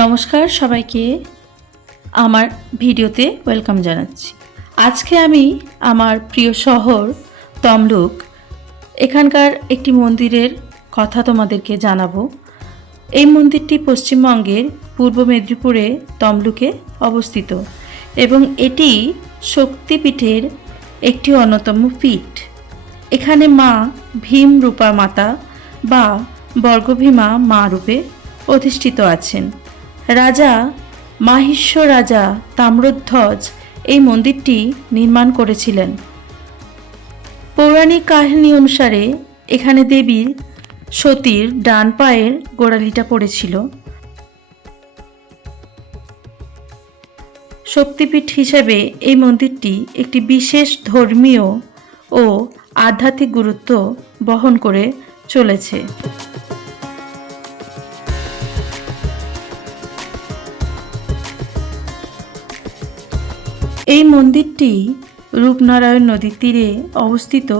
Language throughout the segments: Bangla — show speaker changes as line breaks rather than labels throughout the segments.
নমস্কার সবাইকে আমার ভিডিওতে ওয়েলকাম জানাচ্ছি। আজকে আমি আমার প্রিয় শহর তমলুক, এখানকার একটি মন্দিরের কথা তোমাদেরকে জানাব। এই মন্দিরটি পশ্চিমবঙ্গের পূর্ব মেদিনীপুরে তমলুকে অবস্থিত এবং এটি শক্তিপীঠের একটি অন্যতম পীঠ। এখানে মা ভীম রূপা মাতা বা বর্গভীমা মা রূপে অধিষ্ঠিত আছেন। রাজা মাহিষ্য রাজা তাম্রধ্বজ এই মন্দিরটি নির্মাণ করেছিলেন। পৌরাণিক কাহিনী অনুসারে এখানে দেবীর সতীর ডান পায়ের গোড়ালিটা পড়েছিল। শক্তিপীঠ হিসেবে এই মন্দিরটি একটি বিশেষ ধর্মীয় ও আধ্যাত্মিক গুরুত্ব বহন করে চলেছে। এই মন্দিরটি রূপনারায়ণ নদীর তীরে অবস্থিত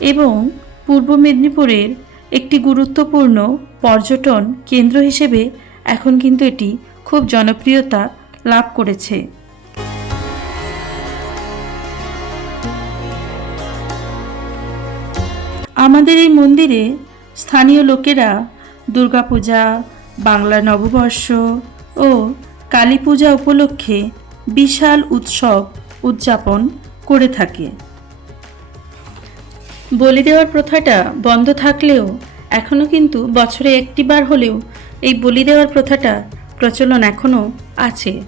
এবং পূর্ব মেদিনীপুরের একটি গুরুত্বপূর্ণ পর্যটন কেন্দ্র হিসেবে এখন কিন্তু এটি খুব জনপ্রিয়তা লাভ করেছে। আমাদের এই মন্দিরে স্থানীয় লোকেরা দুর্গাপূজা, বাংলা নববর্ষ ও কালী পূজা উপলক্ষে বিশাল উৎসব উদযাপন করে থাকে। বলি দেওয়ার প্রথাটা বন্ধ থাকলেও এখনও কিন্তু বছরে একটিবার হলেও এই বলি দেওয়ার প্রথাটা প্রচলন এখনও আছে।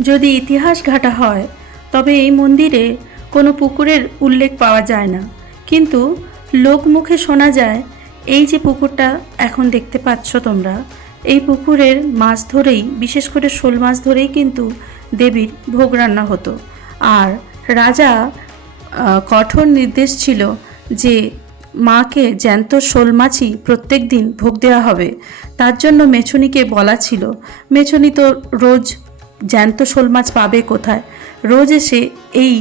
যদি ইতিহাস ঘাটা হয়, তবে এই মন্দিরে কোনো পুকুরের উল্লেখ পাওয়া যায় না। কিন্তু লোকমুখে শোনা যায়, এই যে পুকুরটা এখন দেখতে পাচ্ছ তোমরা এই পুকুরের মাছ ধরেই, বিশেষ করে শোল মাছ ধরেই কিন্তু দেবীর ভোগ রান্না হতো। আর রাজা কঠোর নির্দেশ ছিল যে মাকে জ্যান্ত শোল মাছই প্রত্যেক দিন ভোগ দেওয়া হবে। তার জন্য মেছুনিকে বলা ছিল, মেছুনি তো রোজ জ্যান্ত শোল মাছ পাবে কোথায়? রোজ এসে এই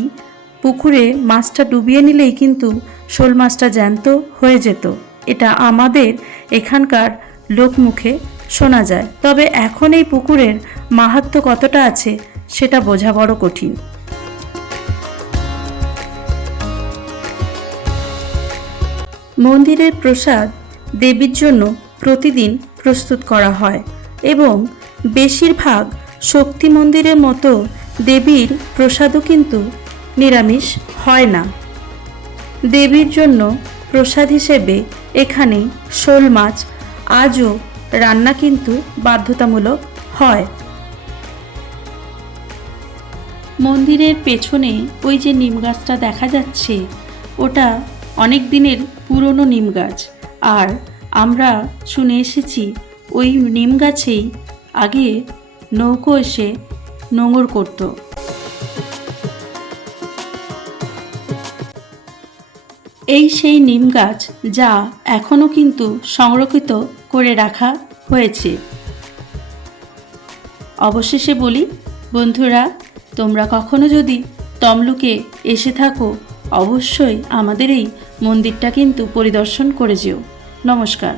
পুকুরে মাছটা ডুবিয়ে নিলেই কিন্তু শোল মাছটা জ্যান্ত হয়ে যেত। এটা আমাদের এখানকার লোকমুখে শোনা যায়। তবে এখন এই পুকুরের মাহাত্ম্য কতটা আছে, সেটা বোঝা বড় কঠিন। মন্দিরের প্রসাদ দেবীর জন্য প্রতিদিন প্রস্তুত করা হয় এবং বেশিরভাগ শক্তি মন্দিরের মতো দেবীর প্রসাদও কিন্তু নিরামিষ হয় না। দেবীর জন্য প্রসাদ হিসেবে এখানে শোল মাছ আজও রান্না কিন্তু বাধ্যতামূলক হয়। মন্দিরের পেছনে ওই যে নিম গাছটা দেখা যাচ্ছে, ওটা অনেক দিনের পুরনো নিম গাছ। আর আমরা শুনে এসেছি ওই নিম গাছেই আগে নৌকো এসে নোঙর করতো। এই সেই নিম গাছ যা এখনও কিন্তু সংরক্ষিত করে রাখা হয়েছে। অবশেষে বলি, বন্ধুরা, তোমরা কখনো যদি তমলুকে এসে থাকো, অবশ্যই আমাদের এই মন্দিরটা কিন্তু পরিদর্শন করে যেও। নমস্কার।